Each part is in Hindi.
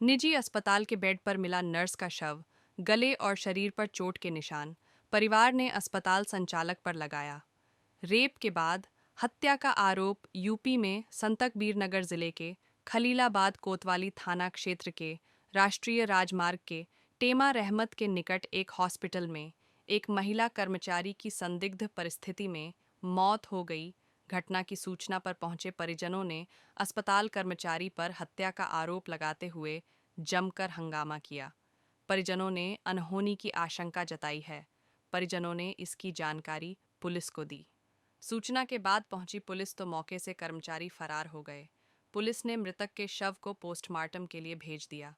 निजी अस्पताल के बेड पर मिला नर्स का शव, गले और शरीर पर चोट के निशान। परिवार ने अस्पताल संचालक पर लगाया। रेप के बाद हत्या का आरोप यूपी में संतकबीर नगर जिले के खलीलाबाद कोतवाली थाना क्षेत्र के राष्ट्रीय राजमार्ग के टेमा रहमत के निकट एक हॉस्पिटल में एक महिला कर्मचारी की संदिग्ध परिस्थिति में मौत हो गई। घटना की सूचना पर पहुंचे परिजनों ने अस्पताल कर्मचारी पर हत्या का आरोप लगाते हुए जमकर हंगामा किया। परिजनों ने अनहोनी की आशंका जताई है। परिजनों ने इसकी जानकारी पुलिस को दी। सूचना के बाद पहुंची पुलिस तो मौके से कर्मचारी फरार हो गए। पुलिस ने मृतक के शव को पोस्टमार्टम के लिए भेज दिया।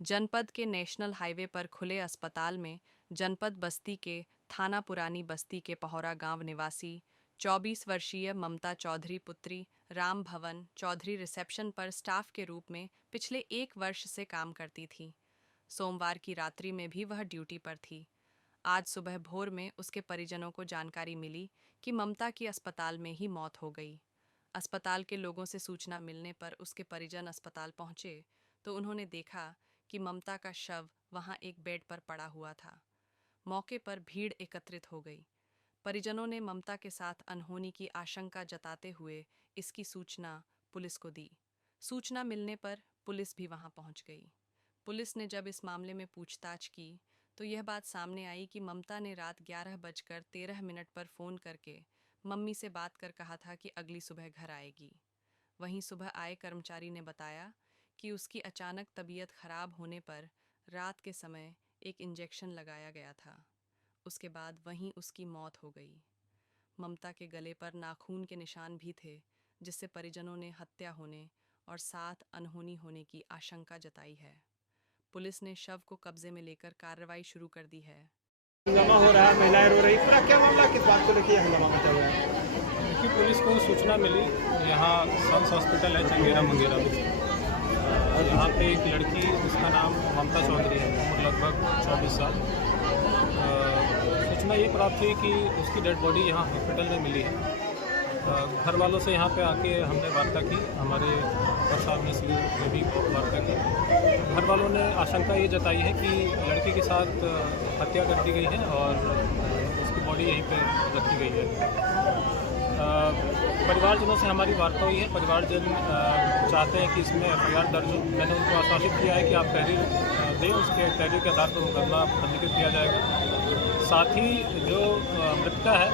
जनपद के नेशनल हाईवे पर खुले अस्पताल में जनपद बस्ती के थाना पुरानी बस्ती के पहौरा गांव निवासी 24 वर्षीय ममता चौधरी पुत्री राम भवन चौधरी रिसेप्शन पर स्टाफ के रूप में पिछले 1 वर्ष से काम करती थी। सोमवार की रात्रि में भी वह ड्यूटी पर थी। आज सुबह भोर में उसके परिजनों को जानकारी मिली कि ममता की अस्पताल में ही मौत हो गई। अस्पताल के लोगों से सूचना मिलने पर उसके परिजन अस्पताल पहुंचे तो उन्होंने देखा कि ममता का शव वहां एक बेड पर पड़ा हुआ था। मौके पर भीड़ एकत्रित हो गई। परिजनों ने ममता के साथ अनहोनी की आशंका जताते हुए इसकी सूचना पुलिस को दी। सूचना मिलने पर पुलिस भी वहां पहुंच गई। पुलिस ने जब इस मामले में पूछताछ की तो यह बात सामने आई कि ममता ने रात 11:13 पर फ़ोन करके मम्मी से बात कर कहा था कि अगली सुबह घर आएगी। वहीं सुबह आए कर्मचारी ने बताया कि उसकी अचानक तबीयत खराब होने पर रात के समय एक इंजेक्शन लगाया गया था। उसके बाद वहीं उसकी मौत हो गई। ममता के गले पर नाखून के निशान भी थे, जिससे परिजनों ने हत्या होने और साथ अनहोनी होने की आशंका जताई है। पुलिस ने शव को कब्जे में लेकर कार्रवाई शुरू कर दी है। हंगामा हो रहा है, महिलाएं रो रही, पूरा क्या मामला, किस बात को लेकर हंगामा मचा हुआ है? कि पुलिस को सूचना मिली, यहाँ सन्स हॉस्पिटल है चंगेरा मंगेरा में, और यहाँ पे एक लड़की जिसका नाम ममता चौधरी है, उम्र लगभग 24 साल। सूचना ये प्राप्त हुई कि उसकी डेड बॉडी यहाँ हॉस्पिटल में मिली है। घर वालों से यहाँ पे आके हमने वार्ता की, हमारे अपर साहब ने सीओ में भी वार्ता की। घर वालों ने आशंका ये जताई है कि लड़की के साथ हत्या कर दी गई है और उसकी बॉडी यहीं पे रखी गई है। परिवारजनों से हमारी वार्ता हुई है। परिवारजन चाहते हैं कि इसमें FIR दर्ज हो। मैंने उनको आश्वासित किया है कि आप तहरीर दें, उसके तहरीर के आधार पर मुकदमा पंजीकृत किया जाएगा। साथ ही जो मृतका है,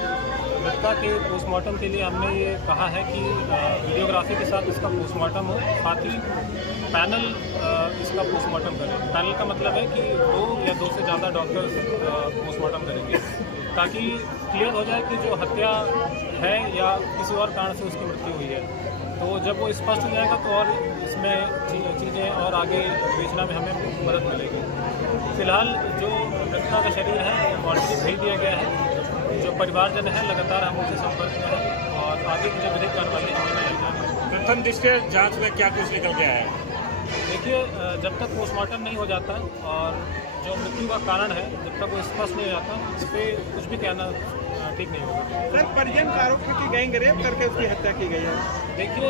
मृतका के पोस्टमार्टम के लिए हमने ये कहा है कि वीडियोग्राफी के साथ इसका पोस्टमार्टम हो, साथ ही पैनल इसका पोस्टमार्टम करें। पैनल का मतलब है कि 2 या 2 से ज़्यादा डॉक्टर्स पोस्टमार्टम करेंगे, ताकि क्लियर हो जाए कि जो हत्या है या किसी और कारण से उसकी मृत्यु हुई है। तो जब वो स्पष्ट हो जाएगा तो और इसमें चीज़ें और आगे बेचना में हमें मदद मिलेगी। फिलहाल जो मृतका का शरीर है ऑलरेडी भेज दिया गया है। जो परिवारजन है लगातार हम उनसे संपर्क में हैं और आगे की जो विधिक कार्रवाई हमें लाई जाएगी। प्रथम दृष्टि जांच में क्या कुछ निकल गया है? देखिए, जब तक पोस्टमार्टम नहीं हो जाता और जो मृत्यु का कारण है जब तक वो स्पष्ट नहीं हो जाता, इस पर कुछ भी कहना ठीक नहीं होगा। सर, परिजन का आरोप है कि गैंग रेप करके उसकी हत्या की गई है। देखिए,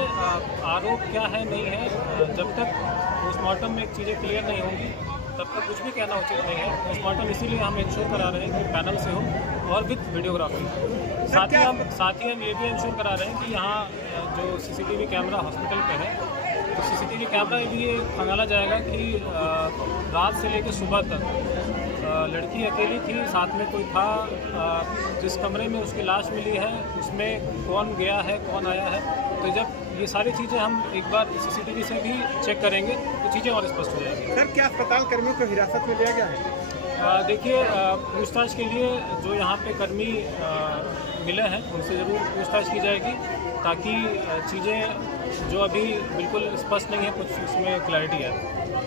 आरोप क्या है नहीं है, जब तक पोस्टमार्टम में चीज़ें क्लियर नहीं होंगी तब तक कुछ भी कहना उचित नहीं है। पोस्टमार्टम इसीलिए हम इंश्योर करा रहे हैं कि पैनल से हो और विथ वीडियोग्राफी। साथ ही हम ये भी इंश्योर करा रहे हैं कि यहाँ जो CCTV कैमरा हॉस्पिटल पे है, तो CCTV कैमरा भी ये खंगाला जाएगा कि रात से लेकर सुबह तक लड़की अकेली थी, साथ में कोई था, जिस कमरे में उसकी लाश मिली है उसमें कौन गया है कौन आया है। तो जब ये सारी चीज़ें हम एक बार CCTV से भी चेक करेंगे तो चीज़ें और स्पष्ट हो जाएंगी। सर, क्या अस्पताल कर्मियों को हिरासत में लिया गया है? देखिए, पूछताछ के लिए जो यहाँ पे कर्मी मिले हैं उनसे ज़रूर पूछताछ की जाएगी, ताकि चीज़ें जो अभी बिल्कुल स्पष्ट नहीं है कुछ उसमें क्लैरिटी है।